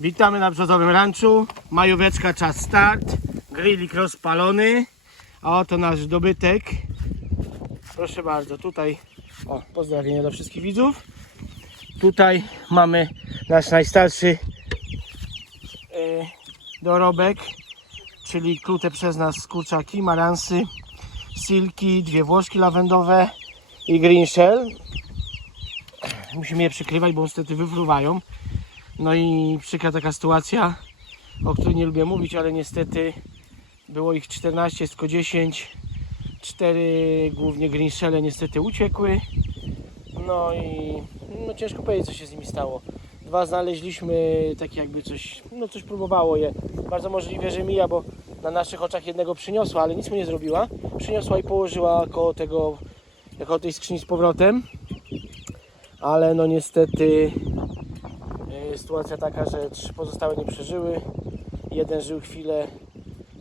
Witamy na brzozowym ranczu. Majóweczka, czas start. Grillik rozpalony. A oto nasz dobytek. Proszę bardzo, tutaj o, pozdrowienia do wszystkich widzów. Tutaj mamy nasz najstarszy e, dorobek, czyli klute przez nas kurczaki, maransy, silki, dwie włoszki lawendowe i green shell. Musimy je przykrywać, bo niestety wyfruwają. No i przykra taka sytuacja, o której nie lubię mówić, ale niestety było ich 14, jest tylko 10. Cztery głównie greenshelle niestety uciekły. No i no ciężko powiedzieć co się z nimi stało. Dwa znaleźliśmy takie jakby coś, no coś próbowało je. Bardzo możliwe, że Mija, bo na naszych oczach jednego przyniosła, ale nic mu nie zrobiła. Przyniosła i położyła koło tego, koło tej skrzyni z powrotem. Ale no niestety Sytuacja taka, że trzy pozostałe nie przeżyły. Jeden żył chwilę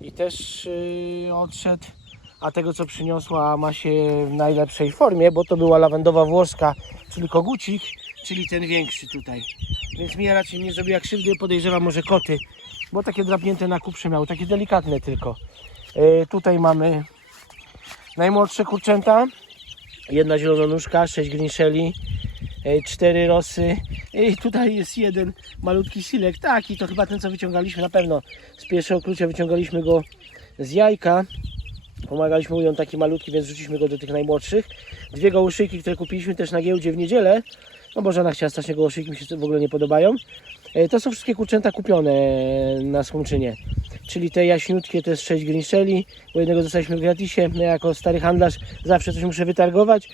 i też yy, odszedł. A tego co przyniosła ma się w najlepszej formie, bo to była lawendowa włoska, czyli kogucik, czyli ten większy tutaj. Więc mi raczej nie zrobiła krzywdy, podejrzewam może koty, bo takie drapnięte na kuprze miały, takie delikatne tylko. Yy, tutaj mamy najmłodsze kurczęta, jedna zielononuszka, sześć grinszeli, e, cztery rosy i tutaj jest jeden malutki silek, taki to chyba ten co wyciągaliśmy na pewno z pierwszego klucza wyciągaliśmy go z jajka. Pomagaliśmy mu ją taki malutki, więc rzuciliśmy go do tych najmłodszych. Dwie gołyszyki, które kupiliśmy też na giełdzie w niedzielę. No bo żona chciała strasznie gołyszyki, mi się w ogóle nie podobają. E, to są wszystkie kurczęta kupione na Słomczynie czyli te jaśniutkie to jest 6 grinszeli, bo jednego dostaliśmy w gratisie, ja jako stary handlarz zawsze coś muszę wytargować.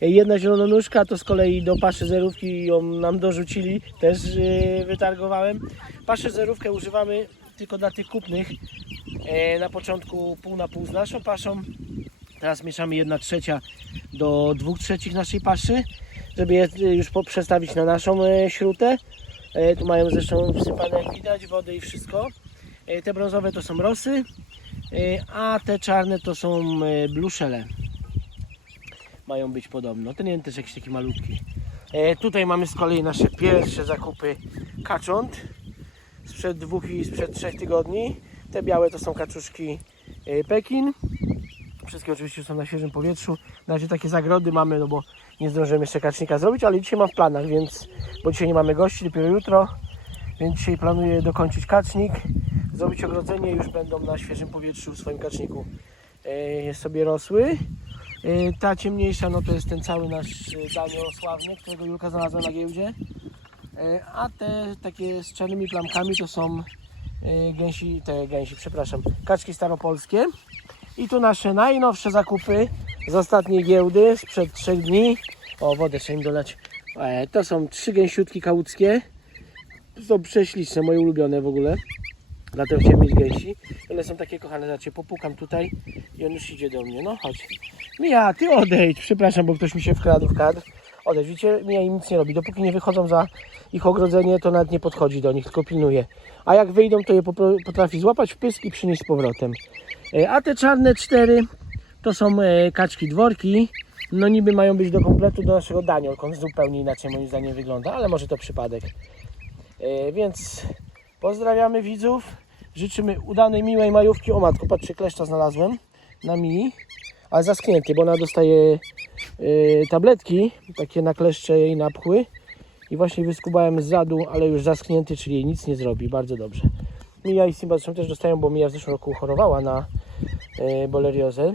Jedna zielona nóżka to z kolei do paszy zerówki ją nam dorzucili, też yy, wytargowałem. Paszę zerówkę używamy tylko dla tych kupnych, e, na początku pół na pół z naszą paszą, teraz mieszamy 1 trzecia do 2 trzecich naszej paszy, żeby je już przestawić na naszą e, śrutę. E, Tu mają zresztą wsypane jak widać wody i wszystko. E, Te brązowe to są rosy, e, a te czarne to są e, bluszele. Mają być podobno. Ten jeden też jakiś taki malutki. Tutaj mamy z kolei nasze pierwsze zakupy kacząt sprzed dwóch i sprzed trzech tygodni. Te białe to są kaczuszki Pekin. Wszystkie oczywiście są na świeżym powietrzu. Na razie takie zagrody mamy, no bo nie zdążyłem jeszcze kacznika zrobić, ale dzisiaj mam w planach, więc bo dzisiaj nie mamy gości, dopiero jutro. Więc dzisiaj planuję dokończyć kacznik, zrobić ogrodzenie już będą na świeżym powietrzu w swoim kaczniku e, sobie rosły. E, Ta ciemniejsza no to jest ten cały nasz e, danio sławny, którego Julka znalazła na giełdzie. A te takie z czarnymi plamkami to są gęsi, te gęsi, przepraszam, kaczki staropolskie. I tu nasze najnowsze zakupy z ostatniej giełdy sprzed trzech dni. O, wodę trzeba im dolać. To są trzy gęsiutki kałuckie. Są prześliczne, moje ulubione w ogóle. Dlatego chciałem mieć gęsi. One są takie kochane, znaczy popukam tutaj i on już idzie do mnie. No chodź. Mija, ty odejdź. Przepraszam, bo ktoś mi się wkradł w kadr. Odejdź, widzicie, Mija im nic nie robi. Dopóki nie wychodzą za ich ogrodzenie, to nawet nie podchodzi do nich, tylko pilnuje. A jak wyjdą, to je potrafi złapać w pysk i przynieść z powrotem. E, A te czarne cztery to są e, kaczki dworki. No niby mają być do kompletu do naszego daniolk. On zupełnie inaczej moim zdaniem wygląda, ale może to przypadek. E, Więc pozdrawiamy widzów. Życzymy udanej, miłej majówki. O matko, patrzcie, kleszcza znalazłem na mi, ale zasknięty, bo ona dostaje e, tabletki, takie na kleszcze jej napchły. I właśnie wyskubałem z zadu, ale już zasknięty, czyli jej nic nie zrobi. Bardzo dobrze. Mija i Simba zresztą też dostają, bo Mija w zeszłym roku chorowała na e, boleriozę.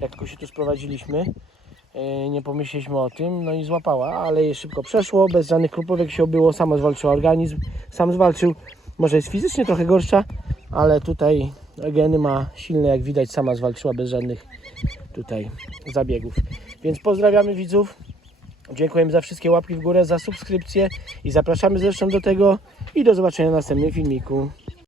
Jak tylko się tu sprowadziliśmy, e, nie pomyśleliśmy o tym, no i złapała, ale jej szybko przeszło, bez żadnych kropówek się obyło, sama zwalczyła organizm, sam zwalczył. Może jest fizycznie trochę gorsza, ale tutaj geny ma silne, jak widać, sama zwalczyła bez żadnych tutaj zabiegów. Więc pozdrawiamy widzów. Dziękujemy za wszystkie łapki w górę, za subskrypcję i zapraszamy zresztą do tego i do zobaczenia w następnym filmiku.